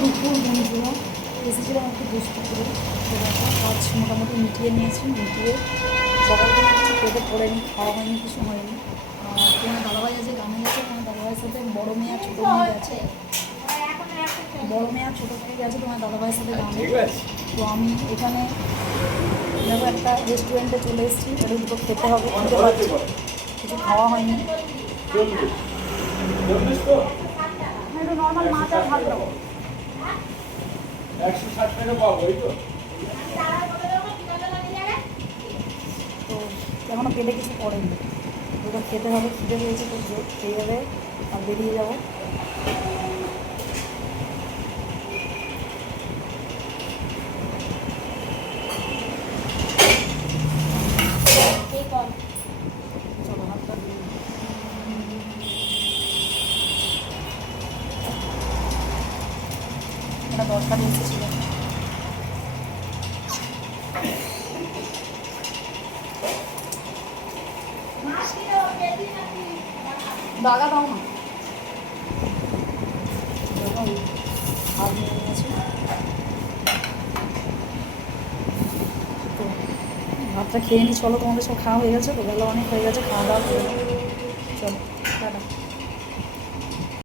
দুপুর বন্ধুরা এসেছিলাম একটু দুষ্টু করে, কাজ মোটামুটি মিটিয়ে নিয়েছি। মিটিয়ে সকালবেলা কিছু পেটে পড়েনি, খাওয়া হয়নি, কিছু হয়নি। আর তোমার দাদাভাই আছে, গ্রামে গেছে। তোমার দাদাভাইয়ের সাথে বড়ো মেয়ে আর ছোটো মেয়ে গেছে। বড়ো মেয়ে আর ছোটো মেয়ে গেছে তোমার দাদাভাইয়ের সাথে গ্রামে। তো আমি এখানে দেখো একটা রেস্টুরেন্টে চলে এসেছি। ওটা দুটো খেতে হবে, খেতে পারছি, কিছু খাওয়া হয়নি। একটু নর্মাল মাছ আর ভাত দেবো। 160 টাকা পাবো, এই তো। তো এখনও পেটে কিছু পড়েনি, দুটো খেতে হবে। খিদে পেয়েছে খুব জোর, খেয়ে যাবে আর বেরিয়ে যাবো। চলো হাতটা দিয়ে এটা দরকারি এসেছিল। দাগা দাও না, ভাত নিয়ে নিয়েছি। তো ভাতটা খেয়ে নিই। চলো, তোমাদের সব খাওয়া হয়ে গেছে তো, বেলা অনেক হয়ে গেছে, খাওয়া দাওয়া করে চলো।